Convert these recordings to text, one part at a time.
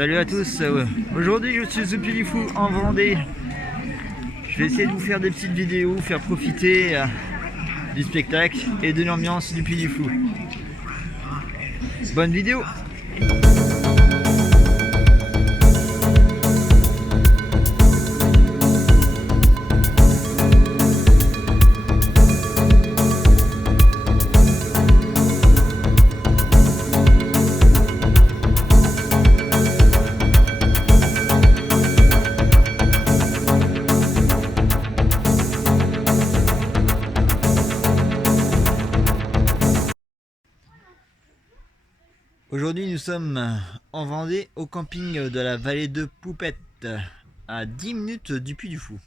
Salut à tous, aujourd'hui je suis au Puy Fou en Vendée. Je vais essayer de vous faire des petites vidéos, faire profiter du spectacle et de l'ambiance du Puy Fou. Bonne vidéo! Aujourd'hui nous sommes en Vendée au camping de la vallée de Poupette, à 10 minutes du Puy du Fou.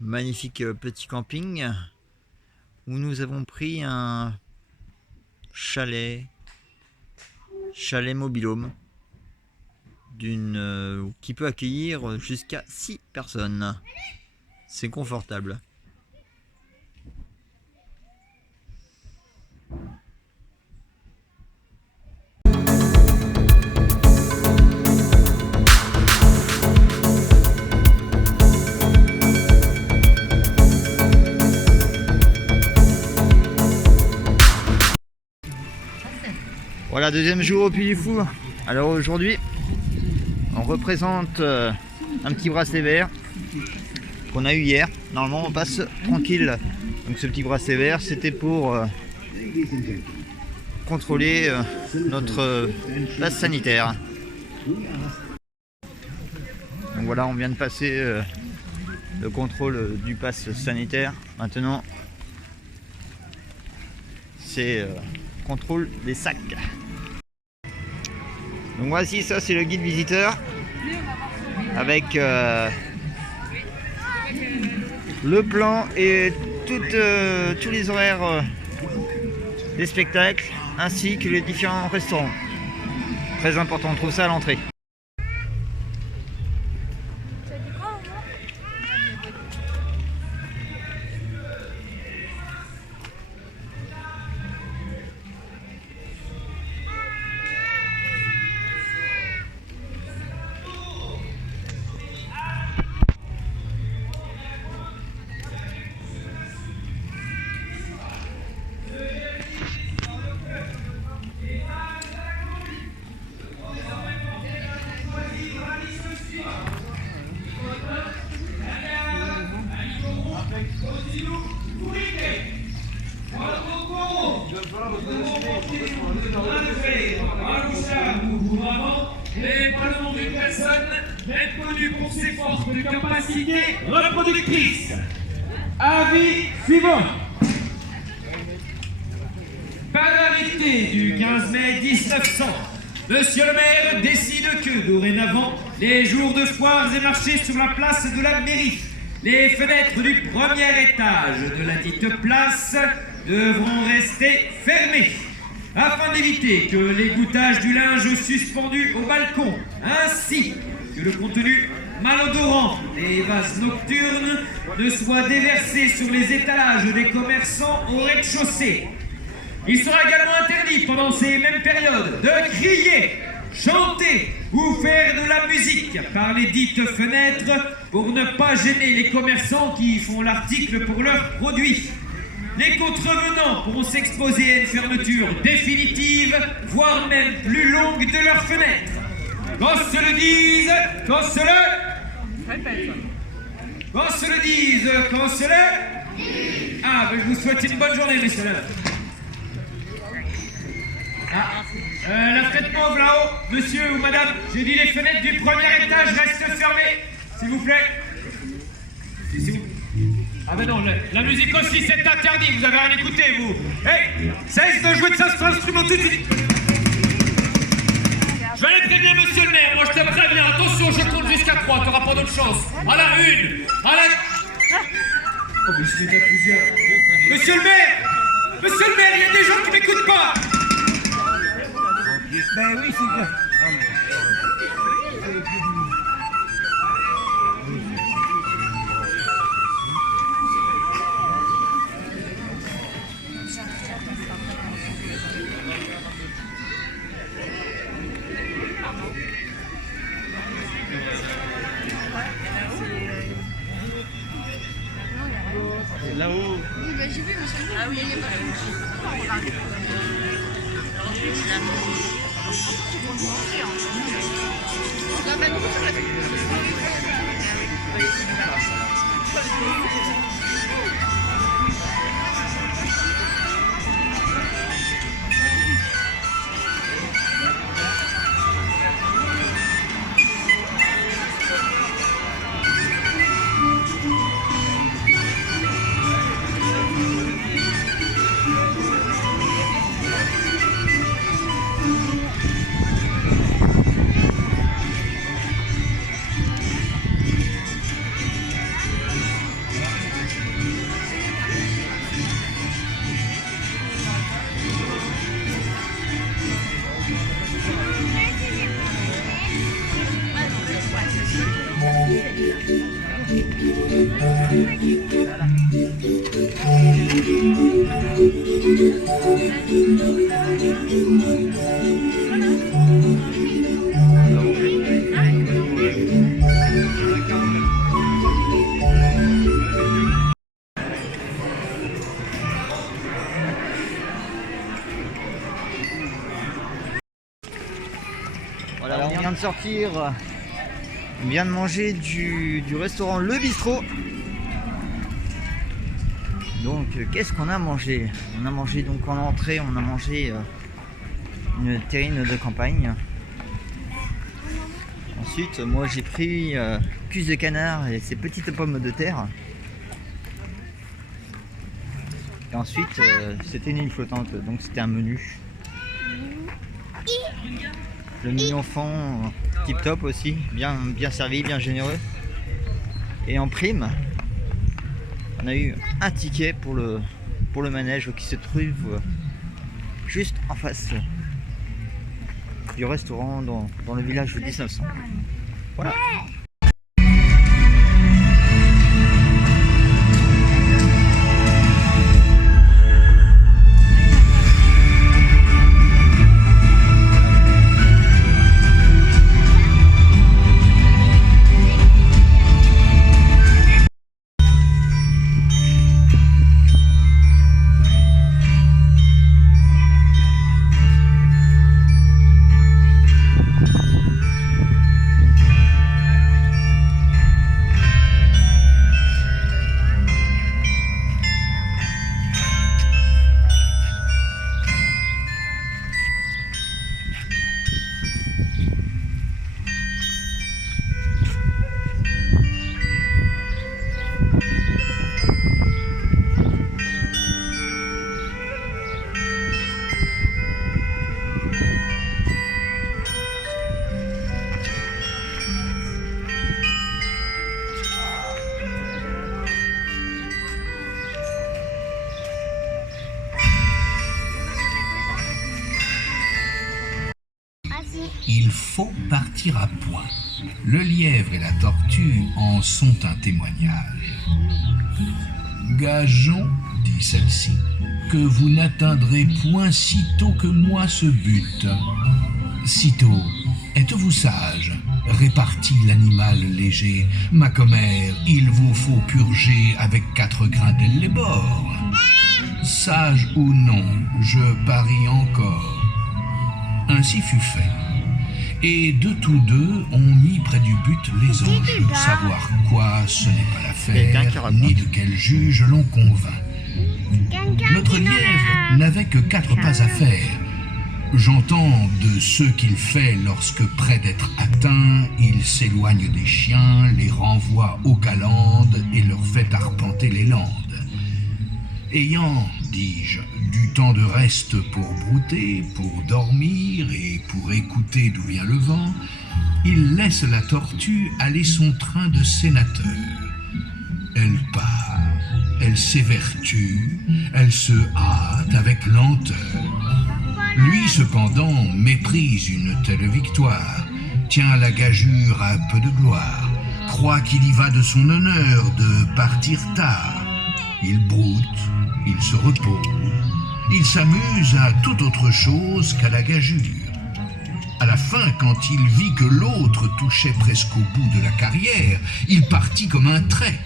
Magnifique petit camping où nous avons pris un chalet mobil-home qui peut accueillir jusqu'à 6 personnes. C'est confortable. Voilà, deuxième jour au Puy du Fou. Alors aujourd'hui, on représente un petit bracelet vert qu'on a eu hier. Normalement, on passe tranquille. Donc ce petit bracelet vert, c'était pour contrôler notre passe sanitaire. Donc voilà, on vient de passer le contrôle du passe sanitaire. Maintenant, c'est contrôle des sacs. Donc voici, ça c'est le guide visiteur avec le plan et tous les horaires des spectacles ainsi que les différents restaurants. Très important, on trouve ça à l'entrée. Et par le nom d'une personne est connue pour ses fortes capacités reproductrices. Avis suivant. Par l'arrêté du 15 mai 1900, Monsieur le maire décide que dorénavant, les jours de foires et marchés sur la place de la mairie, les fenêtres du premier étage de la dite place devront rester fermées, afin d'éviter que l'égouttage du linge suspendu au balcon, ainsi que le contenu malodorant des vases nocturnes, ne soit déversé sur les étalages des commerçants au rez-de-chaussée. Il sera également interdit pendant ces mêmes périodes de crier, chanter ou faire de la musique par les dites fenêtres pour ne pas gêner les commerçants qui font l'article pour leurs produits. Les contrevenants pourront s'exposer à une fermeture définitive, voire même plus longue de leurs fenêtres. Qu'on se le dise, qu'on se le dise, qu'on se le... Ah, ben je vous souhaite une bonne journée, messieurs. La fenêtre mauve là-haut, monsieur ou madame, j'ai dit les fenêtres du premier étage restent fermées, s'il vous plaît. Ah ben non, la musique aussi c'est interdit, vous avez rien écouté vous. Hey, cesse de jouer de cet instrument tout de suite. Je vais aller prévenir monsieur le maire, moi je te préviens, attention, je compte jusqu'à 3, t'auras pas d'autre chance. À la 1, à la... Oh mais je suis à plusieurs. Monsieur le maire, il y a des gens qui m'écoutent pas. Ben oui, c'est vrai. Voilà, on vient de sortir, on vient de manger du restaurant Le Bistrot. Donc qu'est-ce qu'on a mangé? On a mangé donc en entrée, on a mangé une terrine de campagne. Ensuite moi j'ai pris cuisse de canard et ses petites pommes de terre. Et ensuite c'était une île flottante, donc c'était un menu. Le menu enfant tip top aussi, bien servi, bien généreux. Et en prime, on a eu un ticket pour le manège qui se trouve juste en face du restaurant dans le village de 1900. Voilà. Il faut partir à point. Le lièvre et la tortue en sont un témoignage. Gageons, dit celle-ci, que vous n'atteindrez point sitôt que moi ce but. Sitôt, êtes-vous sage? Répartit l'animal léger. Ma commère, il vous faut purger avec 4 grains d'elle les bords. Sage ou non, je parie encore. Ainsi fut fait. Et de tous deux, on mit près du but les enjeux. Savoir quoi, ce n'est pas l'affaire, ni de quel juge l'on convainc. Notre lièvre n'avait que 4 pas à faire. J'entends de ceux qu'il fait lorsque, près d'être atteint, il s'éloigne des chiens, les renvoie aux calendes et leur fait arpenter les landes. Ayant, dis-je, du temps de reste pour brouter, pour dormir et pour écouter d'où vient le vent, il laisse la tortue aller son train de sénateur. Elle part, elle s'évertue, elle se hâte avec lenteur. Lui, cependant, méprise une telle victoire, tient la gageure à peu de gloire, croit qu'il y va de son honneur de partir tard. Il broute, il se repose, il s'amuse à toute autre chose qu'à la gageure. À la fin, quand il vit que l'autre touchait presque au bout de la carrière, il partit comme un trait.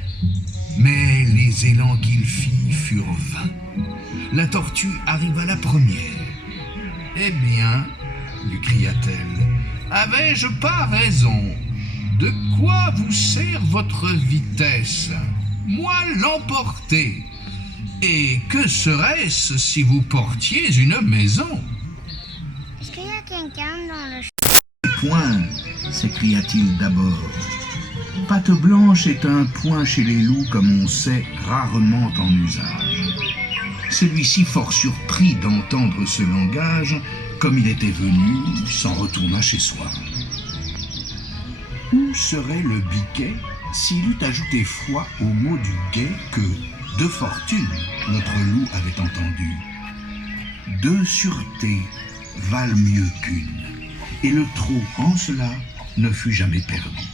Mais les élans qu'il fit furent vains. la tortue arriva la première. « Eh bien, lui cria-t-elle, avais-je pas raison? De quoi vous sert votre vitesse? Moi l'emporter. Et que serait-ce si vous portiez une maison? » Est-ce qu'il y a quelqu'un dans le Point, s'écria-t-il d'abord. Patte blanche est un point chez les loups, comme on sait, rarement en usage. Celui-ci, fort surpris d'entendre ce langage, comme il était venu, s'en retourna chez soi. Où serait le biquet s'il eût ajouté foi au mot du guet que, de fortune, notre loup avait entendu? Deux sûretés valent mieux qu'une, et le trot en cela ne fut jamais perdu.